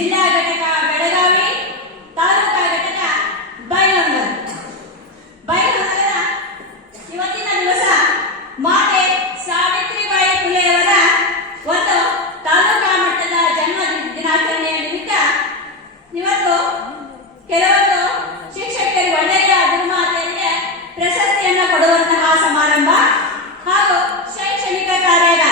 ಜಿಲ್ಲಾ ಘಟಕ ಬೆಳಗಾವಿ, ತಾಲೂಕಾ ಘಟಕ ಬೈಲಹೊಂಗಲ ಬೈಲಹೊಂಗಲದ ಇವತ್ತಿನ ದಿವಸ ಮಾತೆ ಸಾವಿತ್ರಿಬಾಯಿ ಪುಲೆಯವರ ಒಂದು ತಾಲೂಕಾ ಮಟ್ಟದ ಜನ್ಮ ದಿನಾಚರಣೆಯ ನಿಮಿತ್ತ ಇವತ್ತು ಕೆಲವೊಂದು ಶಿಕ್ಷಕರು ಒಳ್ಳೆಯ ದುರ್ಮಾತೆಯರಿಗೆ ಪ್ರಶಸ್ತಿಯನ್ನು ಕೊಡುವಂತಹ ಸಮಾರಂಭ ಹಾಗೂ ಶೈಕ್ಷಣಿಕ ಕಾರ್ಯದ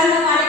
Obrigada, Maria.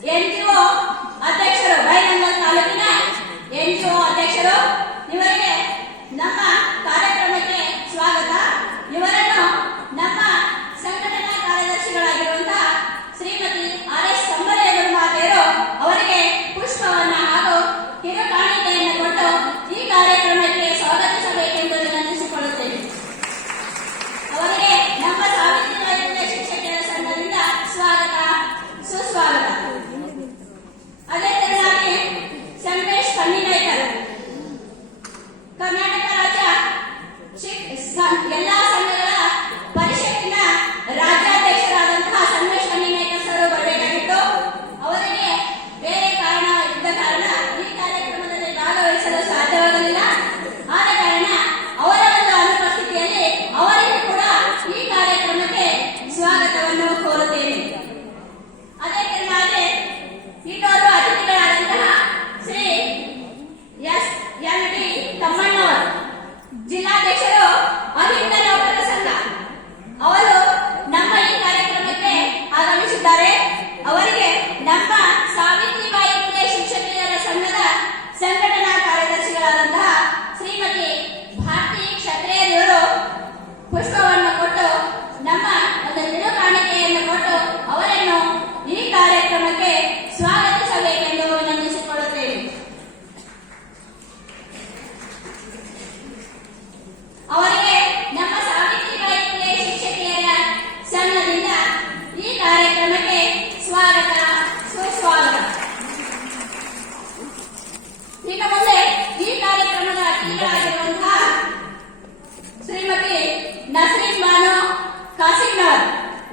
¿Quién llegó? ¡Atención!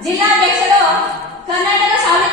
ಜಿಲ್ಲಾಧ್ಯಕ್ಷರು Karnataka ಸ್ವಾಮಿ